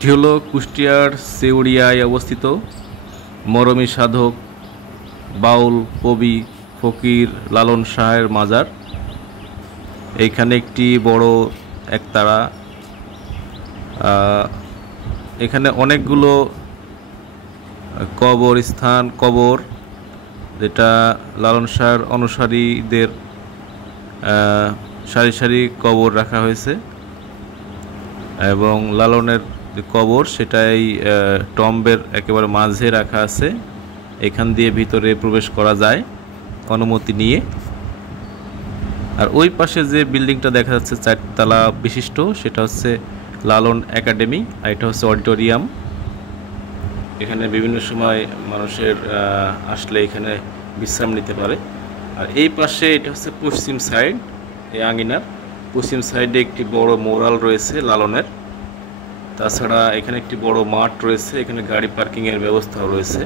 এটি হলো কুষ্টিয়ার সেউড়িয়ায় অবস্থিত মরমী সাধক বাউল কবি ফকির লালন শাহের মাজার। এইখানে একটি বড় একতারা, এখানে অনেকগুলো কবর, যেটা লালন শাহের অনুসারীদের সারি সারি কবর রাখা হয়েছে এবং লালনের যে কবর সেটাই টম্বের একেবারে মাঝে রাখা আছে। এখান দিয়ে ভিতরে প্রবেশ করা যায় অনুমতি নিয়ে। আর ওই পাশে যে বিল্ডিংটা দেখা যাচ্ছে 4 তলা বিশিষ্ট, সেটা হচ্ছে লালন একাডেমি, আর এটা হচ্ছে অডিটোরিয়াম। এখানে বিভিন্ন সময় মানুষের আসলে এখানে বিশ্রাম নিতে পারে। আর এই পাশে এটা হচ্ছে পশ্চিম সাইড, এই আঙিনার পশ্চিম সাইডে একটি বড় মোরাল রয়েছে লালনের। তাছাড়া এখানে একটি বড় মাঠ রয়েছে, এখানে গাড়ি পার্কিংয়ের ব্যবস্থাও রয়েছে।